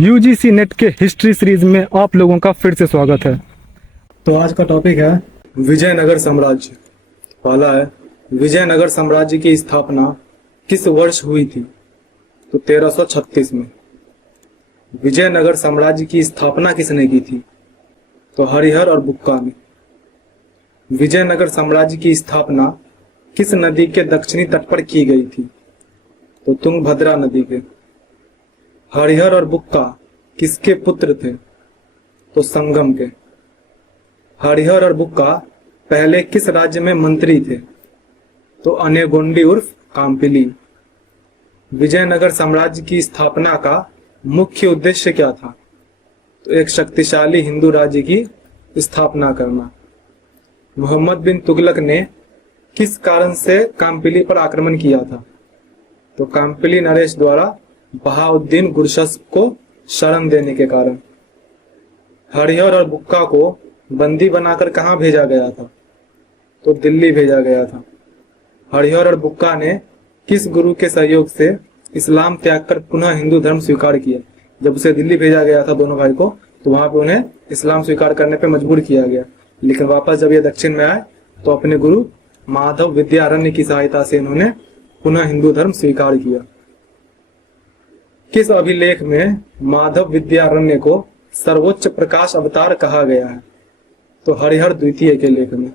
UGC net के history series में आप लोगों का फिर से स्वागत है। तो आज का टॉपिक है विजयनगर साम्राज्य। पहला है, विजयनगर साम्राज्य की स्थापना किस वर्ष हुई थी? तो 1336 में। विजयनगर साम्राज्य की स्थापना किसने की थी? तो हरिहर और बुक्का ने। विजयनगर साम्राज्य की स्थापना किस नदी के दक्षिणी तट पर की गई थी? तो तुंगभद्रा नदी के। हरिहर और बुक्का किसके पुत्र थे? तो संगम के। हरिहर और बुक्का पहले किस राज्य में मंत्री थे? तो अनेगोंडी उर्फ काम्पिली। विजयनगर साम्राज्य की स्थापना का मुख्य उद्देश्य क्या था? तो एक शक्तिशाली हिंदू राज्य की स्थापना करना। मोहम्मद बिन तुगलक ने किस कारण से काम्पिली पर आक्रमण किया था? तो काम्पिली नरेश द्वारा बहाउद्दीन गुरशस्प को शरण देने के कारण। हरिहर और बुक्का को बंदी बनाकर कहाँ भेजा गया था? तो दिल्ली भेजा गया था। हरिहर और बुक्का ने किस गुरु के सहयोग से इस्लाम त्याग कर पुनः हिंदू धर्म स्वीकार किया? जब उसे दिल्ली भेजा गया था दोनों भाई को, तो वहां पे उन्हें इस्लाम स्वीकार करने पे मजबूर किया गया, लेकिन वापस जब ये दक्षिण में आए तो अपने गुरु माधव विद्यारण्य की सहायता से इन्होंने पुनः हिंदू धर्म स्वीकार किया। किस अभिलेख में माधव विद्यारण्य को सर्वोच्च प्रकाश अवतार कहा गया है? तो हरिहर द्वितीय के लेख में।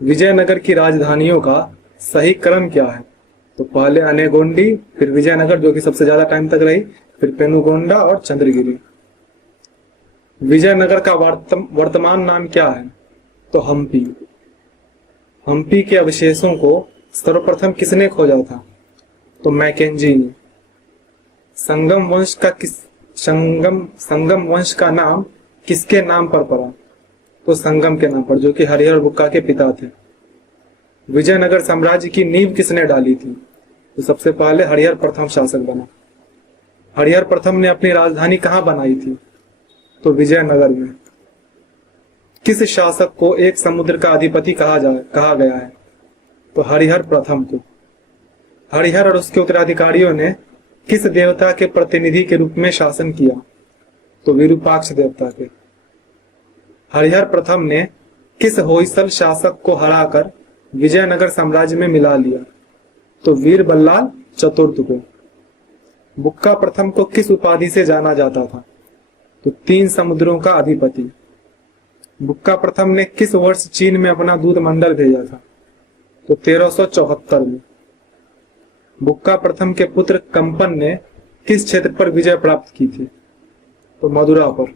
विजयनगर की राजधानियों का सही क्रम क्या है? तो पहले अनेगोंडी, फिर विजयनगर जो कि सबसे ज्यादा टाइम तक रही, फिर पेनुगोंडा और चंद्रगिरी। विजयनगर का वर्तमान नाम क्या है? तो हम्पी। हम्पी के अवशेषों को सर्वप्रथम किसने खोजा था? तो मैकेंजी ने। संगम वंश का नाम किसके नाम पर पड़ा? तो संगम के नाम पर, जो कि हरिहर बुक्का के पिता थे। विजयनगर साम्राज्य की नींव किसने डाली थी? तो सबसे पहले हरिहर प्रथम शासक बना। हरिहर प्रथम ने अपनी राजधानी कहाँ बनाई थी? तो विजयनगर में। किस शासक को एक समुद्र का अधिपति कहा गया है? तो हरिहर प्रथम को। हरिहर और उसके उत्तराधिकारियों ने किस देवता के प्रतिनिधि के रूप में शासन किया? तो विरूपाक्ष देवता के। हरिहर प्रथम ने किस होयसल शासक को हराकर विजयनगर साम्राज्य में मिला लिया? तो वीर बल्लाल चतुर्थ को। बुक्का प्रथम को किस उपाधि से जाना जाता था? तो 3 समुद्रों का अधिपति। बुक्का प्रथम ने किस वर्ष चीन में अपना दूध मंडल भेजा था? तो 1374 में। बुक्का प्रथम के पुत्र कंपन ने किस क्षेत्र पर विजय प्राप्त की थी? तो मदुरा पर।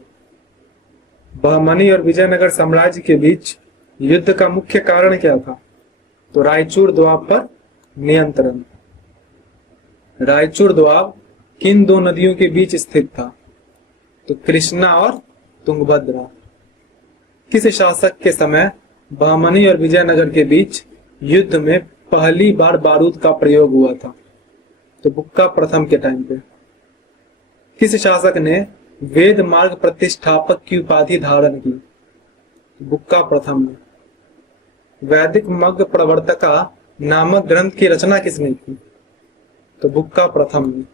बहमनी और विजयनगर साम्राज्य के बीच युद्ध का मुख्य कारण क्या था? तो रायचूर दोआब पर नियंत्रण। रायचूर दोआब किन 2 नदियों के बीच स्थित था? तो कृष्णा और तुंगभद्रा। किस शासक के समय बहमनी और विजयनगर के बीच युद्ध में पहली बार बारूद का प्रयोग हुआ था? तो बुक्का प्रथम के टाइम पे। किस शासक ने वेद मार्ग प्रतिष्ठापक की उपाधि धारण की? बुक्का प्रथम ने। वैदिक मग्ध प्रवर्तका नामक ग्रंथ की रचना किसने की? तो बुक्का प्रथम ने।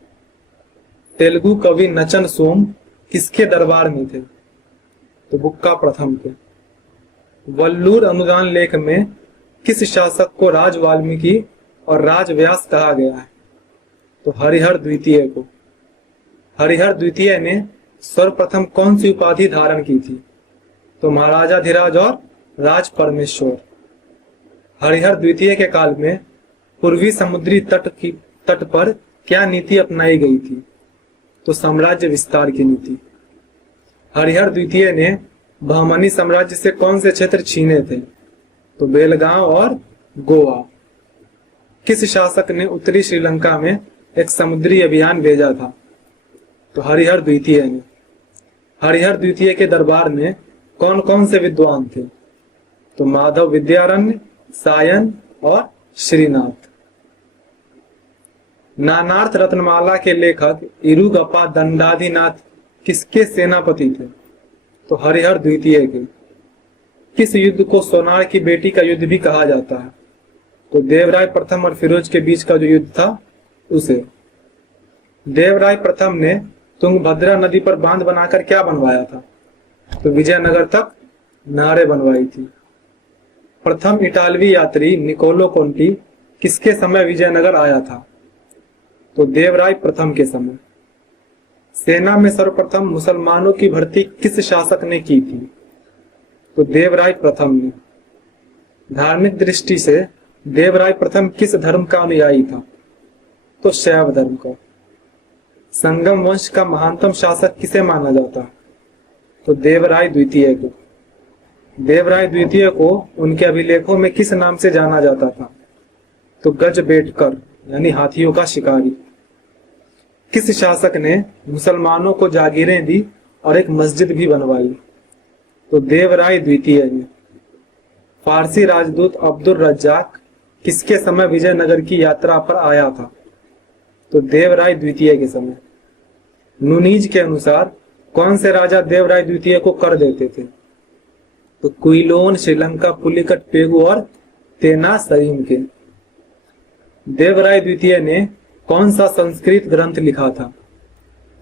तेलुगु कवि नचन सोम किसके दरबार में थे? तो बुक्का प्रथम के। वल्लूर अनुदान लेख में किस शासक को राज वाल्मीकि और राज व्यास कहा गया है? तो हरिहर द्वितीय को। हरिहर द्वितीय ने सर्वप्रथम कौन सी उपाधि धारण की थी? तो महाराजाधिराज और राज परमेश्वर। हरिहर द्वितीय के काल में पूर्वी समुद्री तट पर क्या नीति अपनाई गई थी? तो साम्राज्य विस्तार की नीति। हरिहर द्वितीय ने बहमनी साम्राज्य से कौन से क्षेत्र छीने थे? तो बेलगांव और गोवा। किस शासक ने उत्तरी श्रीलंका में एक समुद्री अभियान भेजा था? तो हरिहर द्वितीय ने। हरिहर द्वितीय के दरबार में कौन कौन से विद्वान थे? तो माधव विद्यारण्य, सायन और श्रीनाथ। नानार्थ रत्नमाला के लेखक इरुगप्पा दंडाधिनाथ किसके सेनापति थे? तो हरिहर द्वितीय के। किस युद्ध को सोनार की बेटी का युद्ध भी कहा जाता है? तो देवराय प्रथम और फिरोज के बीच का जो युद्ध था उसे। देवराय प्रथम ने तुंगभद्रा नदी पर बांध बनाकर क्या बनवाया था? तो विजयनगर तक नहरें बनवाई थी। प्रथम इटालवी यात्री निकोलो कोंटी किसके समय विजयनगर आया था? तो देवराय प्रथम के समय। सेना में सर्वप्रथम मुसलमानों की भर्ती किस शासक ने की थी? तो देवराय प्रथम ने। धार्मिक दृष्टि से देवराय प्रथम किस धर्म का अनुयायी था? तो शैव धर्म का। संगम वंश का महानतम शासक किसे माना जाता है? तो देवराय द्वितीय को। देवराय द्वितीय को उनके अभिलेखों में किस नाम से जाना जाता था? तो गजबेटकर यानी हाथियों का शिकारी। किस शासक ने मुसलमानों को जागीरें दी और एक मस्जिद भी बनवाई? तो देवराय द्वितीय ने। फारसी राजदूत अब्दुल रज्जाक किसके समय विजयनगर की यात्रा पर आया था? तो देवराय द्वितीय के समय। नुनीज के अनुसार कौन से राजा देवराय द्वितीय को कर देते थे? तो क्विलोन, श्रीलंका, पुलिकट पेगु और तेना सरीम के। देवराय द्वितीय ने कौन सा संस्कृत ग्रंथ लिखा था?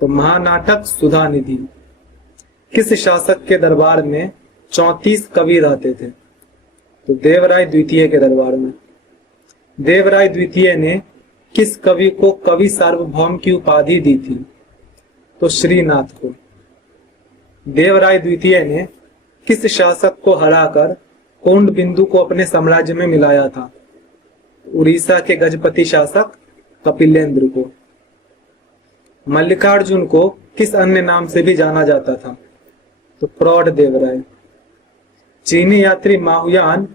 तो महानाटक सुधा निधि। किस शासक के दरबार में 34 कवि रहते थे? तो देवराय द्वितीय के दरबार में। देवराय द्वितीय ने किस कवि को कवि सार्वभौम की उपाधि दी थी? तो श्रीनाथ को। देवराय द्वितीय ने किस शासक को हराकर कोंड बिंदु को अपने साम्राज्य में मिलाया था? उड़ीसा के गजपति शासक कपिलेंद्र को। मल्लिकार्जुन को किस अन्य नाम से भी जाना जाता था? तो प्रौढ़ देवराय। चीनी यात्री माहुयान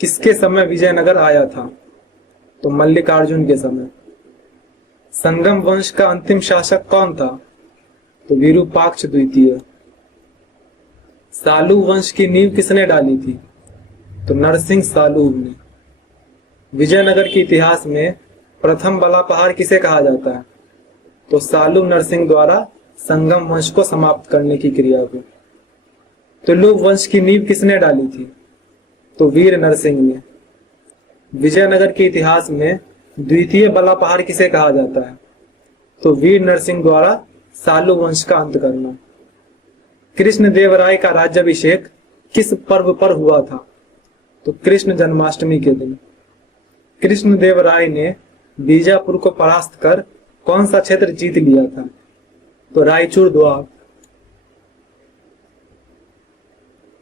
किसके समय विजयनगर आया था? तो मल्लिकार्जुन के समय। संगम वंश का अंतिम शासक कौन था? तो विरूपाक्ष द्वितीय। सालू वंश की नींव किसने डाली थी? तो नरसिंह सालूब ने। विजयनगर के इतिहास में प्रथम बला पहाड़ किसे कहा जाता है? तो सालू नरसिंह द्वारा संगम वंश को समाप्त करने की क्रिया को। तुलुक वंश की नींव किसने डाली थी? तो वीर नरसिंह ने। विजयनगर के इतिहास में द्वितीय बला पहाड़ किसे कहा जाता है? तो वीर नरसिंह द्वारा सालू वंश का अंत करना। कृष्ण देवराय का राज्याभिषेक किस पर्व पर हुआ था? तो कृष्ण जन्माष्टमी के दिन। कृष्ण देवराय ने बीजापुर को परास्त कर कौन सा क्षेत्र जीत लिया था? तो रायचूर द्वार।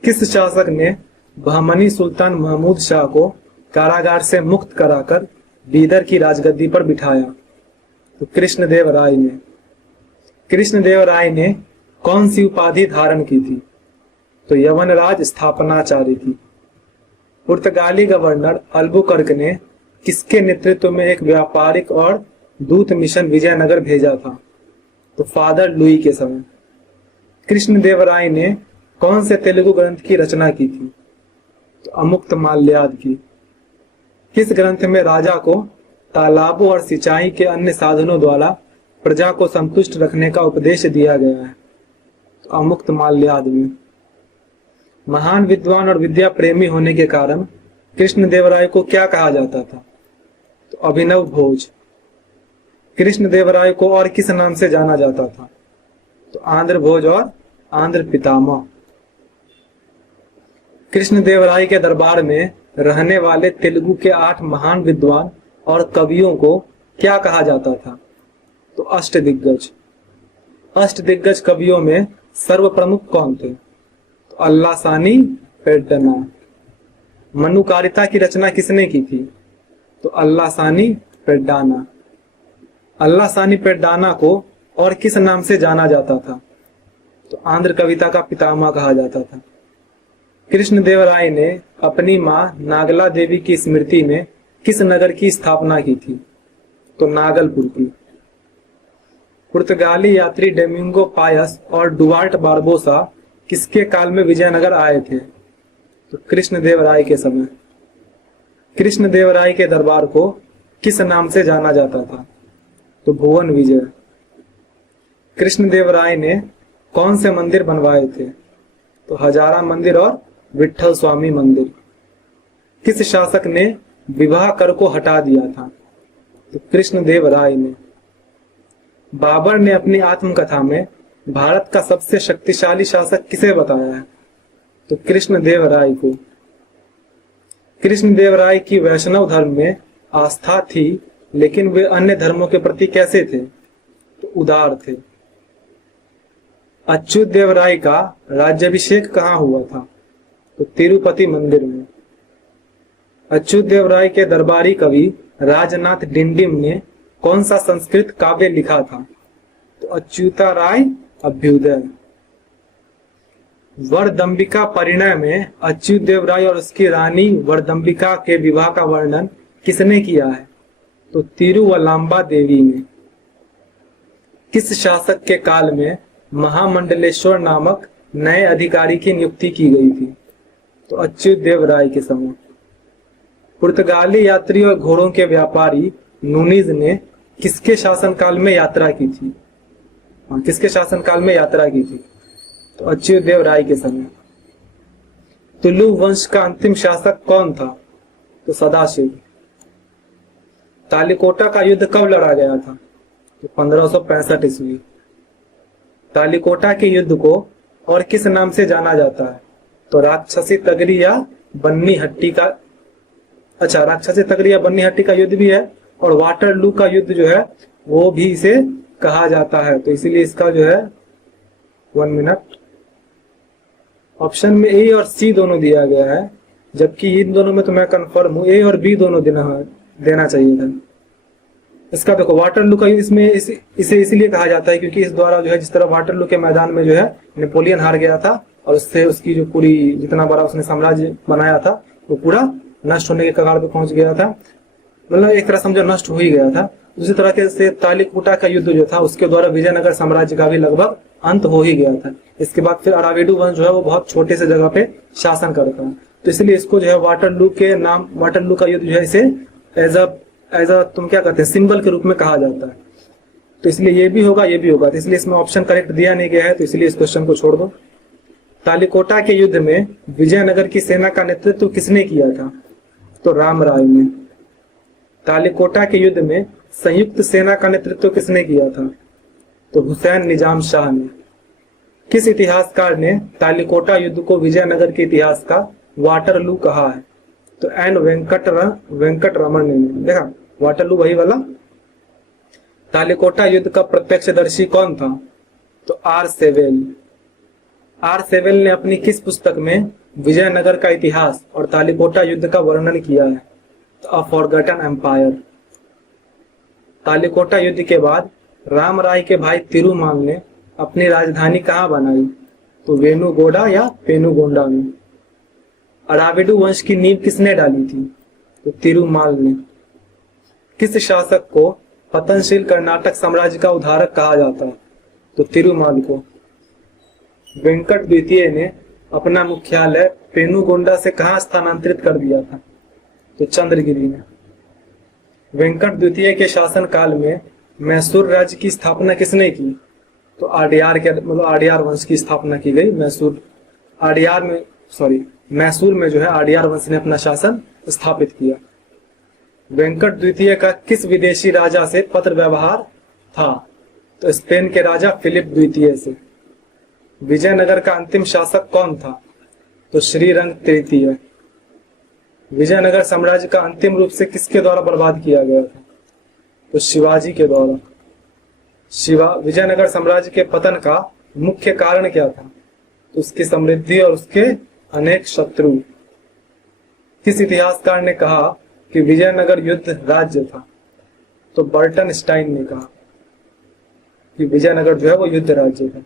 किस शासक ने बहमनी सुल्तान महमूद शाह को कारागार से मुक्त कराकर बीदर की राजगद्दी पर बिठाया? तो कृष्णदेवराय ने। कृष्णदेवराय ने कौन सी उपाधि धारण की थी? तो यवनराज स्थापनाचार्य की। पुर्तगाली गवर्नर अल्बुकर्क ने किसके नेतृत्व में एक व्यापारिक और दूत मिशन विजयनगर भेजा था? तो फादर लुई के समय। कृष्णदेवराय ने कौन से तेलुगु ग्रंथ की रचना की थी? तो अमुक्त माल्याद की। किस ग्रंथ में राजा को तालाबों और सिंचाई के अन्य साधनों द्वारा प्रजा को संतुष्ट रखने का उपदेश दिया गया है? तो अमुक्त माल्याद में। महान विद्वान और विद्या प्रेमी होने के कारण कृष्णदेवराय को क्या कहा जाता था? तो अभिनव भोज। कृष्णदेवराय को और किस नाम से जाना जाता था? तो आंध्र भोज और आंध्र पितामह। कृष्णदेवराय के दरबार में रहने वाले तेलुगु के 8 महान विद्वान और कवियों को क्या कहा जाता था? तो अष्टदिग्गज। अष्टदिग्गज कवियों में सर्वप्रमुख कौन थे? तो अल्लासानी पेड्डना। मनुकारिता की रचना किसने की थी? तो अल्लासानी पेड्डाना। अल्लासानी पेड्डाना को और किस नाम से जाना जाता था? तो आंध्र कविता का पितामह कहा जाता था। कृष्णदेवराय ने अपनी मां नागला देवी की स्मृति में किस नगर की स्थापना की थी? तो नागलपुर की। पुर्तगाली यात्री डोमिंगो पायस और डुआर्ट बारबोसा किसके काल में विजयनगर आए थे? तो कृष्णदेवराय के समय। कृष्णदेवराय के दरबार को किस नाम से जाना जाता था? तो भुवन विजय। कृष्णदेवराय ने कौन से मंदिर बनवाए थे? तो हजारा मंदिर और विठल स्वामी मंदिर। किस शासक ने विवाह कर को हटा दिया था? तो कृष्णदेवराय ने। बाबर ने अपनी आत्मकथा में भारत का सबसे शक्तिशाली शासक किसे बताया है? तो कृष्णदेव राय को। कृष्णदेव राय की वैष्णव धर्म में आस्था थी, लेकिन वे अन्य धर्मों के प्रति कैसे थे? तो उदार थे। अच्युत देव राय का राज्याभिषेक कहाँ हुआ था? तो तिरुपति मंदिर में। अच्युत देव राय के दरबारी कवि राजनाथ डिंडिम ने कौन सा संस्कृत काव्य लिखा था? तो अच्युता राय अभ्युदय। वरदंबिका परिणय में अच्युत देव राय और उसकी रानी वरदंबिका के विवाह का वर्णन किसने किया है? तो तिरुवलाम्बा देवी ने। किस शासक के काल में महामंडलेश्वर नामक नए अधिकारी की नियुक्ति की गई थी? तो अच्युत देव राय के समय। पुर्तगाली यात्री और घोड़ों के व्यापारी नूनीज ने किसके शासनकाल में यात्रा की थी? किसके शासनकाल में यात्रा की थी? तो अच्युत देव राय के समय। तुलु वंश का अंतिम शासक कौन था? तो सदाशिव। तालिकोटा का युद्ध कब लड़ा गया था? तो 1565 ईस्वी। तालिकोटा के युद्ध को और किस नाम से जाना जाता है? तो राक्षसी तगरी या बन्नी हट्टी का। अच्छा, राक्षसी तगरी या बन्नी हट्टी का युद्ध भी है, और वाटरलू का युद्ध जो है वो भी इसे कहा जाता है। तो इसीलिए इसका जो है 1 मिनट, ऑप्शन में ए और सी दोनों दिया गया है, जबकि इन दोनों में तो मैं कंफर्म हूं ए और बी दोनों देना चाहिए था। इसका देखो, वाटरलू का इसमें इसे इसीलिए कहा जाता है क्योंकि इस द्वारा जो है, जिस तरह वाटरलू के मैदान में जो है नेपोलियन हार गया था और उससे उसकी जो पूरी जितना बड़ा उसने साम्राज्य बनाया था वो पूरा नष्ट होने के कगार पे पहुंच गया था, मतलब एक तरह समझो नष्ट हो ही गया था। उसी तरह के से तालिकोटा का युद्ध जो था उसके द्वारा विजयनगर साम्राज्य का भी लगभग अंत हो ही गया था। इसके बाद फिर अरावेडू वंश जो है वो बहुत छोटे से जगह पे शासन करता है, तो इसलिए इसको जो है वाटरलू के नाम, वाटरलू का युद्ध जो है इसे एज अ तुम क्या कहते हैं, सिंबल के रूप में कहा जाता है। तो इसलिए ये भी होगा, ये भी होगा, तो इसलिए इसमें ऑप्शन करेक्ट दिया नहीं गया है, तो इसलिए इस क्वेश्चन को छोड़ दो। तालिकोटा के युद्ध में विजयनगर की सेना का नेतृत्व किसने किया था? तो राम राय ने। तालिकोटा के युद्ध में संयुक्त सेना का नेतृत्व किसने किया था? तो हुसैन निजाम शाह ने। किस इतिहासकार ने तालिकोटा युद्ध को विजयनगर के इतिहास का वाटरलू कहा है? तो एन वेंकट रमन ने। देखा, वाटरलू वही वाला। तालिकोटा युद्ध का प्रत्यक्षदर्शी कौन था? तो आर सेवेल। आर सेवेल ने अपनी किस पुस्तक में विजयनगर का इतिहास और तालिकोटा युद्ध का वर्णन किया है? तो अ फॉरगॉटन एम्पायर। तालिकोटा युद्ध के बाद राम राय के भाई तिरुमाल ने अपनी राजधानी कहाँ बनाई? तो वेणुगोड़ा या पेनुगोंडा में। अरावेडू वंश की नींव किसने डाली थी? तो तिरुमाल ने। किस शासक को पतनशील कर्नाटक साम्राज्य का उद्धारक कहा जाता है? तो तिरुमाल को। वेंकट द्वितीय ने अपना मुख्यालय पेनुगोंडा से कहां स्थानांतरित कर दिया था? तो चंद्रगिरी में। वेंकट द्वितीय के शासन काल में मैसूर राज्य की स्थापना किसने की? तो आडियार वंश की स्थापना की गई। मैसूर में जो है आडियार वंश ने अपना शासन स्थापित किया। वेंकट द्वितीय का किस विदेशी राजा से पत्र व्यवहार था? तो स्पेन के राजा फिलिप द्वितीय से। विजयनगर का अंतिम शासक कौन था? तो श्रीरंग तृतीय। विजयनगर साम्राज्य का अंतिम रूप से किसके द्वारा बर्बाद किया गया था? तो शिवाजी के द्वारा। विजयनगर साम्राज्य के पतन का मुख्य कारण क्या था? तो उसकी समृद्धि और उसके अनेक शत्रु। किस इतिहासकार ने कहा कि विजयनगर युद्ध राज्य था? तो बर्टन स्टाइन ने कहा कि विजयनगर जो है वो युद्ध राज्य था।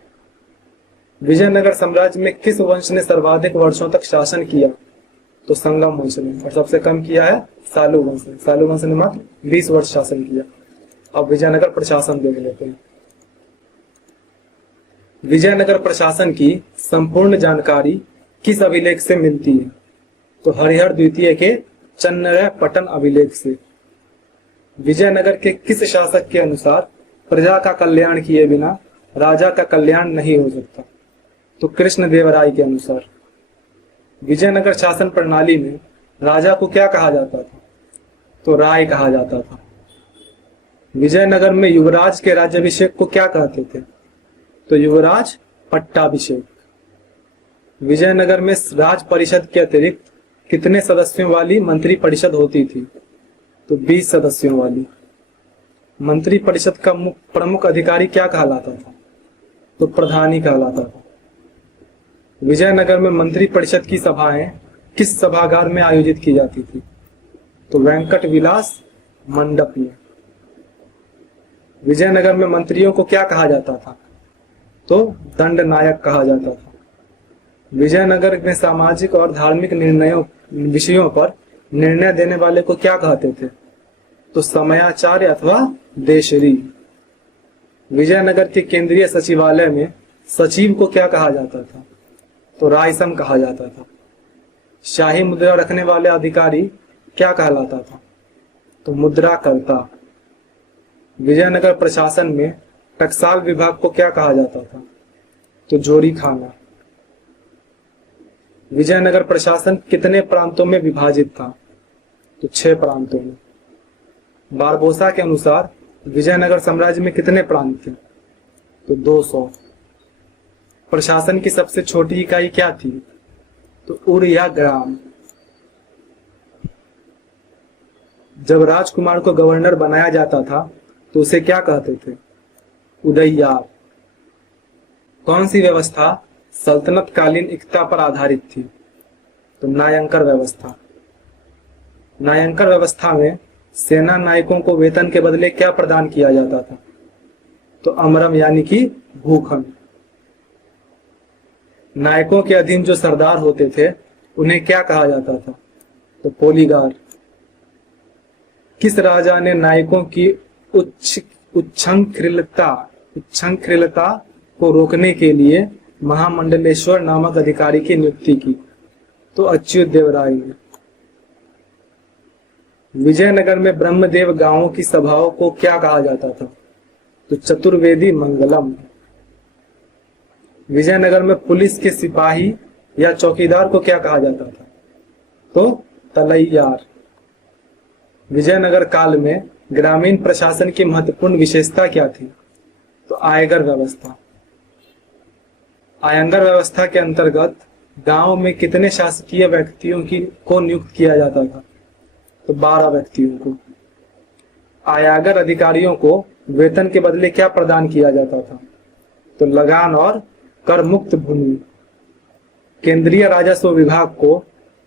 विजयनगर साम्राज्य में किस वंश ने सर्वाधिक वर्षों तक शासन किया? तो संगम वंश ने। और सबसे कम किया है सालू वंश ने। सालू वंश ने मात्र 20 वर्ष शासन किया। अब विजयनगर प्रशासन देख लेते हैं। विजयनगर प्रशासन की संपूर्ण जानकारी किस अभिलेख से मिलती है? तो हरिहर द्वितीय के चन्नय पटन अभिलेख से। विजयनगर के किस शासक के अनुसार प्रजा का कल्याण किए बिना राजा का कल्याण नहीं हो सकता? तो कृष्णदेवराय के अनुसार। विजयनगर शासन प्रणाली में राजा को क्या कहा जाता था? तो राय कहा जाता था। विजयनगर में युवराज के राज्याभिषेक को क्या कहते थे? तो युवराज पट्टाभिषेक। विजयनगर में राज परिषद के अतिरिक्त कितने सदस्यों वाली मंत्री परिषद होती थी? तो 20 सदस्यों वाली। मंत्री परिषद का प्रमुख अधिकारी क्या कहलाता था? तो प्रधानी कहलाता था। विजयनगर में मंत्री परिषद की सभाएं किस सभागार में आयोजित की जाती थी? तो वेंकट विलास मंडप में। विजयनगर में मंत्रियों को क्या कहा जाता था? तो दंड नायक कहा जाता था। विजयनगर में सामाजिक और धार्मिक विषयों पर निर्णय देने वाले को क्या कहते थे? तो समयाचार्य अथवा देशरी। विजयनगर के केंद्रीय सचिवालय में सचिव को क्या कहा जाता था? तो रायसम कहा जाता था। शाही मुद्रा रखने वाले अधिकारी क्या कहलाता था? तो मुद्राकर्ता। विजयनगर प्रशासन में टकसाल विभाग को क्या कहा जाता था? तो जोरी खाना। विजयनगर प्रशासन कितने प्रांतों में विभाजित था? तो 6 प्रांतों में। बारबोसा के अनुसार विजयनगर साम्राज्य में कितने प्रांत थे? तो 200। प्रशासन की सबसे छोटी इकाई क्या थी? तो उर या ग्राम। जब राजकुमार को गवर्नर बनाया जाता था तो उसे क्या कहते थे? उदययार। कौन सी व्यवस्था सल्तनत कालीन एकता पर आधारित थी? तो नायंकर व्यवस्था। नायंकर व्यवस्था में सेना नायकों को वेतन के बदले क्या प्रदान किया जाता था? तो अमरम यानी कि भूखंड। नायकों के अधीन जो सरदार होते थे उन्हें क्या कहा जाता था? तो पोलीगार। किस राजा ने नायकों की उच्छृंखलता को रोकने के लिए महामंडलेश्वर नामक अधिकारी की नियुक्ति की? तो अच्युत देव राय ने। विजयनगर में ब्रह्मदेव गांवों की सभाओं को क्या कहा जाता था? तो चतुर्वेदी मंगलम। विजयनगर में पुलिस के सिपाही या चौकीदार को क्या कहा जाता था? तो तलैयार। विजयनगर काल में ग्रामीण प्रशासन की महत्वपूर्ण विशेषता क्या थी? तो आयगर व्यवस्था। आयंगर व्यवस्था के अंतर्गत गांव में कितने शासकीय व्यक्तियों को नियुक्त किया जाता था? तो 12 व्यक्तियों को। आयागर अधिकारियों को वेतन के बदले क्या प्रदान किया जाता था? तो लगान और कर मुक्त भूमि। केंद्रीय राजस्व विभाग को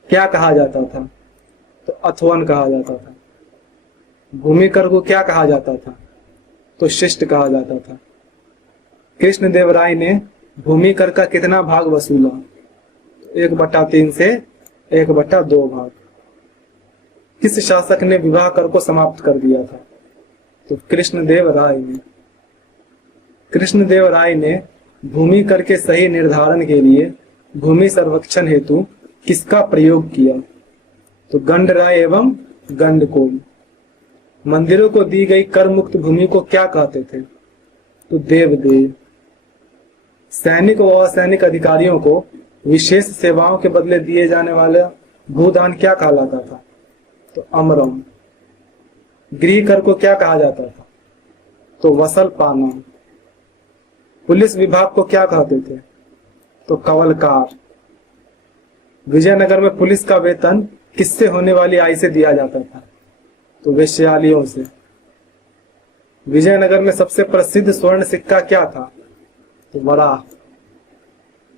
क्या कहा जाता था? तो अथवन कहा जाता था। भूमि कर को क्या कहा जाता था? तो शिष्ट कहा जाता था। कृष्णदेव राय ने भूमि कर का कितना भाग वसूला? 1/3 से 1/2 भाग। किस शासक ने विवाह कर को समाप्त कर दिया था? तो कृष्णदेव राय ने। कृष्णदेव राय ने भूमि कर के सही निर्धारण के लिए भूमि सर्वेक्षण हेतु किसका प्रयोग किया? तो गंडराय एवं गंडकोल। मंदिरों को दी गई कर मुक्त भूमि को क्या कहते थे? तो देवदेव। सैनिक व असैनिक अधिकारियों को विशेष सेवाओं के बदले दिए जाने वाला भूदान क्या कहलाता था? तो अमरम। गृह कर को क्या कहा जाता था? तो वसल पाना। पुलिस विभाग को क्या कहते थे? तो कवलकार। विजयनगर में पुलिस का वेतन किससे होने वाली आय से दिया जाता था? तो वेश्यालियों से। विजयनगर में सबसे प्रसिद्ध स्वर्ण सिक्का क्या था? तो वराह।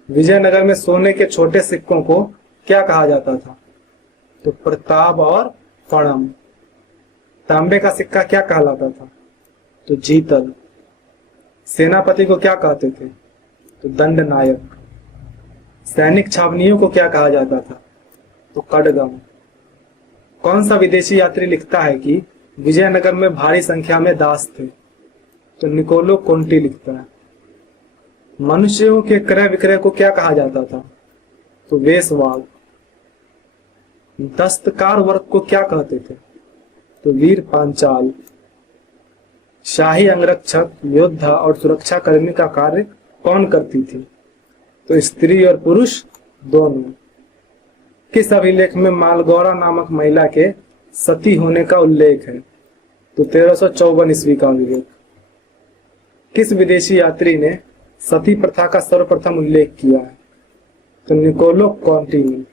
विजयनगर में सोने के छोटे सिक्कों को क्या कहा जाता था? तो प्रताप और फणम। तांबे का सिक्का क्या कहलाता था? तो जीतल। सेनापति को क्या कहते थे? तो दंड नायक। सैनिक छावनियों को क्या कहा जाता था? तो कड़गम। कौन सा विदेशी यात्री लिखता है कि विजयनगर में भारी संख्या में दास थे? तो निकोलो कोंटी लिखता है। मनुष्यों के क्रय विक्रय को क्या कहा जाता था? तो वेशवाग। दस्तकार वर्ग को क्या कहते थे? तो वीर पांचाल। शाही अंगरक्षक, योद्धा और सुरक्षा कर्मी का कार्य कौन करती थी? तो स्त्री और पुरुष दोनों। किस अभिलेख में मालगौरा नामक महिला के सती होने का उल्लेख है? तो 1354 ईस्वी का अभिलेख। किस विदेशी यात्री ने सती प्रथा का सर्वप्रथम उल्लेख किया है? तो निकोलो कॉन्टी ने।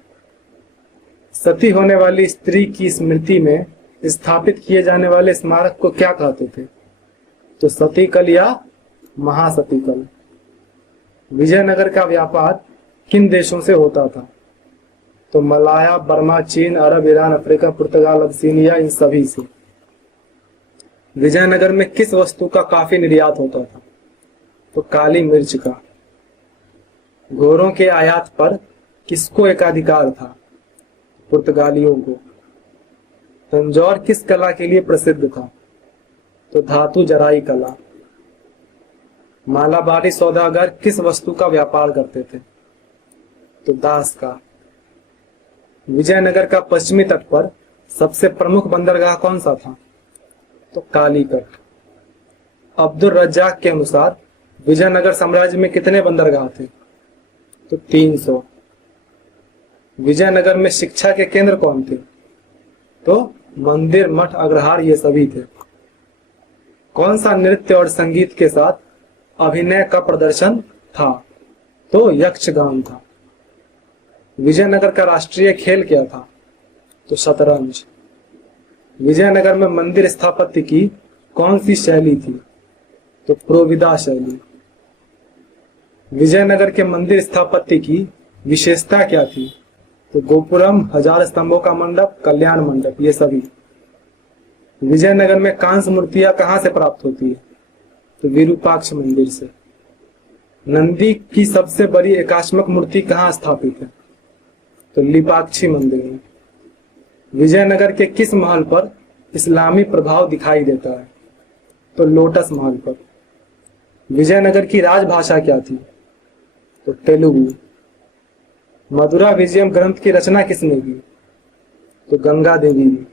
सती होने वाली स्त्री की स्मृति में स्थापित किए जाने वाले स्मारक को क्या कहते थे? तो सतीकल या महासतीकल। विजयनगर का व्यापार किन देशों से होता था? तो मलाया, बर्मा, चीन, अरब, ईरान, अफ्रीका, पुर्तगाल, अबसीनिया, इन सभी से। विजयनगर में किस वस्तु का काफी निर्यात होता था? तो काली मिर्च का। घोड़ों के आयात पर किसको एकाधिकार था? पुर्तगालियों को। तंजौर किस कला के लिए प्रसिद्ध था? तो धातु जराई कला। मालाबारी सौदागर किस वस्तु का व्यापार करते थे? तो दास का। विजयनगर का पश्चिमी तट पर सबसे प्रमुख बंदरगाह कौन सा था? तो कालीकट। अब्दुल रज्जाक के अनुसार विजयनगर साम्राज्य में कितने बंदरगाह थे? तो 300। विजयनगर में शिक्षा के केंद्र कौन थे? तो मंदिर, मठ, अग्रहार ये सभी थे। कौन सा नृत्य और संगीत के साथ अभिनय का प्रदर्शन था? तो यक्षगान था। विजयनगर का राष्ट्रीय खेल क्या था? तो शतरंज। विजयनगर में मंदिर स्थापत्य की कौन सी शैली थी? तो प्रोविदा शैली। विजयनगर के मंदिर स्थापत्य की विशेषता क्या थी? तो गोपुरम, 1000 स्तंभों का मंडप, कल्याण मंडप, ये सभी। विजयनगर में कांस्य मूर्तियां कहां से प्राप्त होती है? तो विरूपाक्ष मंदिर से। नंदी की सबसे बड़ी एकाश्मक मूर्ति कहां स्थापित है? तो लिपाक्षी मंदिर में। विजयनगर के किस महल पर इस्लामी प्रभाव दिखाई देता है? तो लोटस महल पर। विजयनगर की राजभाषा क्या थी? तो तेलुगु। मधुरा विजयम ग्रंथ की रचना किसने की? तो गंगा देवी ने।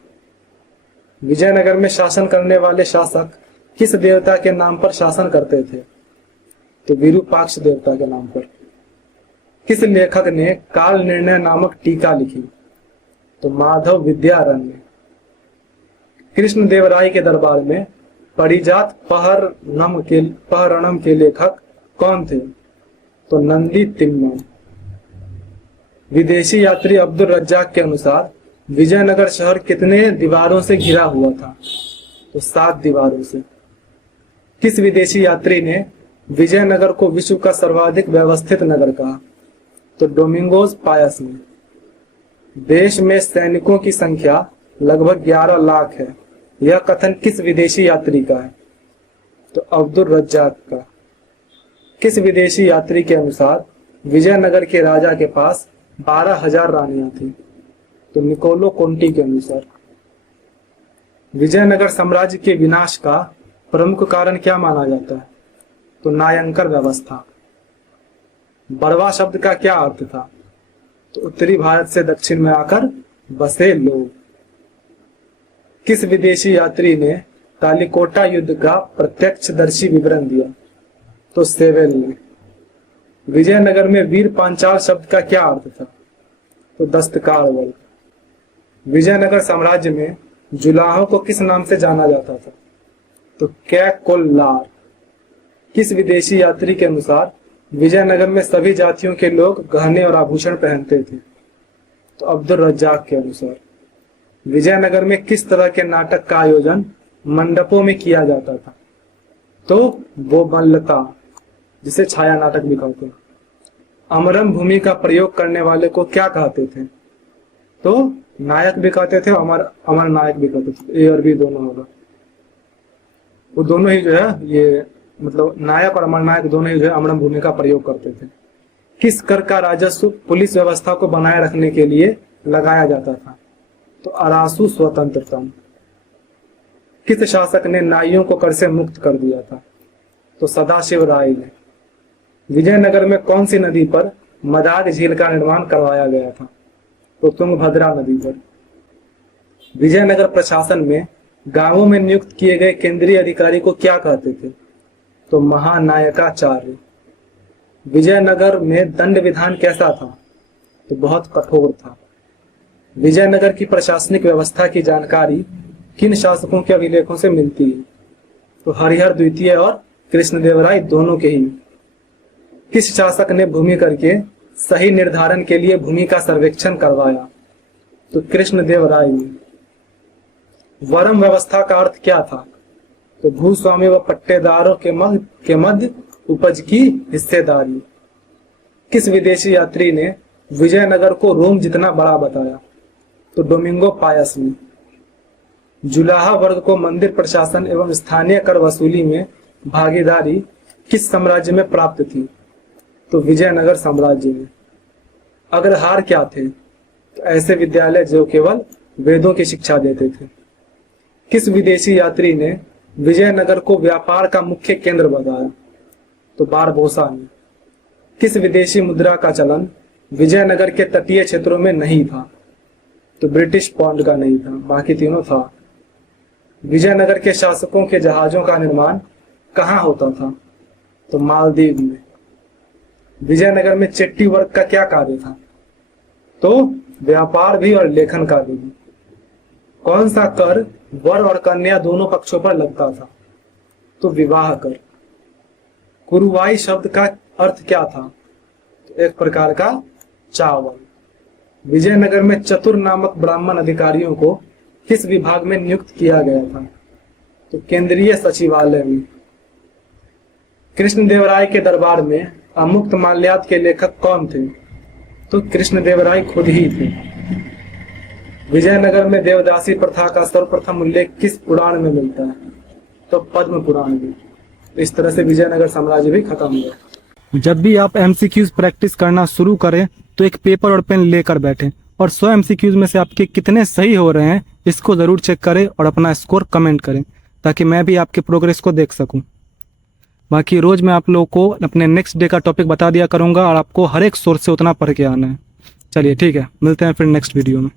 विजयनगर में शासन करने वाले शासक किस देवता के नाम पर शासन करते थे? तो विरूपाक्ष देवता के नाम पर। किस लेखक ने काल निर्णय नामक टीका लिखी? तो माधव विद्यारण्य। कृष्णदेवराय के दरबार में परिजात पहरणम के लेखक कौन थे? तो नंदी तिम्मन। विदेशी यात्री अब्दुल रज्जाक के अनुसार विजयनगर शहर कितने दीवारों से घिरा हुआ था? तो 7 दीवारों से। किस विदेशी यात्री ने विजयनगर को विश्व का सर्वाधिक व्यवस्थित नगर कहा? तो डोमिंगोज पायस ने। देश में सैनिकों की संख्या लगभग 11 लाख है, यह कथन किस विदेशी यात्री का है? तो अब्दुल रज्जाक का। किस विदेशी यात्री के अनुसार विजयनगर के राजा के पास 12,000 रानियां थी? तो निकोलो कोंटी के अनुसार। विजयनगर साम्राज्य के विनाश का प्रमुख कारण क्या माना जाता है? तो नायंकर व्यवस्था। बड़वा शब्द का क्या अर्थ था? तो उत्तरी भारत से दक्षिण में आकर बसे लोग। किस विदेशी यात्री ने तालिकोटा युद्ध का प्रत्यक्षदर्शी विवरण दिया? तो सेवेल ने। विजयनगर में वीर पांचाल शब्द का क्या अर्थ था? तो दस्तकार वर्ग। विजयनगर साम्राज्य में जुलाहों को किस नाम से जाना जाता था? तो कैकोल्लार। किस विदेशी यात्री के अनुसार विजयनगर में सभी जातियों के लोग गहने और आभूषण पहनते थे? तो अब्दुल रज्जाक के अनुसार। विजयनगर में किस तरह के नाटक का आयोजन मंडपों में किया जाता था? तो वो मल्लता, जिसे छाया नाटक भी कहते हैं। अमरम भूमि का प्रयोग करने वाले को क्या कहते थे? तो नायक भी कहते थे, अमर नायक भी कहते थे। ए और बी दोनों होगा। वो दोनों ही जो है, ये मतलब नायक और अमर नायक दोनों ही जो है अमरम भूमि का प्रयोग करते थे। किस कर का राजस्व पुलिस व्यवस्था को बनाए रखने के लिए लगाया जाता था? तो अरासु स्वतंत्रतम। किस शासक ने नाइयों को कर से मुक्त कर दिया था? तो सदाशिव राय ने। विजयनगर में कौन सी नदी पर मदार झील का निर्माण करवाया गया था? तो तुंगभद्रा नदी पर। विजयनगर प्रशासन में गांवों में नियुक्त किए गए केंद्रीय अधिकारी को क्या कहते थे? तो महानायकाचार्य। विजयनगर में दंड विधान कैसा था? तो बहुत कठोर था। विजयनगर की प्रशासनिक व्यवस्था की जानकारी किन शासकों के अभिलेखों से मिलती है? तो हरिहर द्वितीय और कृष्णदेवराय दोनों के ही। किस शासक ने भूमि करके सही निर्धारण के लिए भूमि का सर्वेक्षण करवाया? तो कृष्णदेव राय ने। वरम व्यवस्था का अर्थ क्या था? तो भूस्वामी व पट्टेदारों के मध्य उपज की हिस्सेदारी। किस विदेशी यात्री ने विजयनगर को रोम जितना बड़ा बताया? तो डोमिंगो पायस ने। जुलाहा वर्ग को मंदिर प्रशासन एवं स्थानीय कर वसूली में भागीदारी किस साम्राज्य में प्राप्त थी? तो विजयनगर साम्राज्य में। अग्रहार क्या थे? तो ऐसे विद्यालय जो केवल वेदों की शिक्षा देते थे। किस विदेशी यात्री ने विजयनगर को व्यापार का मुख्य केंद्र बताया? तो बारबोसा ने। किस विदेशी मुद्रा का चलन विजयनगर के तटीय क्षेत्रों में नहीं था? तो ब्रिटिश पाउंड का नहीं था, बाकी तीनों था। विजयनगर के शासकों के जहाजों का निर्माण कहाँ होता था? तो मालदीव में। विजयनगर में चेट्टी वर्ग का क्या कार्य था? तो व्यापार भी और लेखन कार्य भी। कौन सा कर वर और कन्या दोनों पक्षों पर लगता था? तो विवाह कर। कुरुवाई शब्द का अर्थ क्या था? तो एक प्रकार का चावल। विजयनगर में चतुर नामक ब्राह्मण अधिकारियों को किस विभाग में नियुक्त किया गया था? तो केंद्रीय सचिवालय में। कृष्णदेवराय के दरबार में अमुक्त माल्यार्थ के लेखक कौन थे? तो कृष्णदेवराय खुद ही थे। विजयनगर में देवदासी प्रथा का सर्वप्रथम उल्लेख किस पुराण में मिलता है? तो पद्म पुराण में। तो इस तरह से विजयनगर साम्राज्य भी खत्म हुआ। जब भी आप एमसीक्यूज प्रैक्टिस करना शुरू करें तो एक पेपर और पेन लेकर बैठें और 100 एमसीक्यूज में से आपके कितने सही हो रहे हैं इसको ज़रूर चेक करें और अपना स्कोर कमेंट करें ताकि मैं भी आपके प्रोग्रेस को देख सकूं। बाकी रोज़ मैं आप लोगों को अपने नेक्स्ट डे का टॉपिक बता दिया करूंगा और आपको हर एक सोर्स से उतना पढ़ के आना है। चलिए ठीक है, मिलते हैं फिर नेक्स्ट वीडियो में।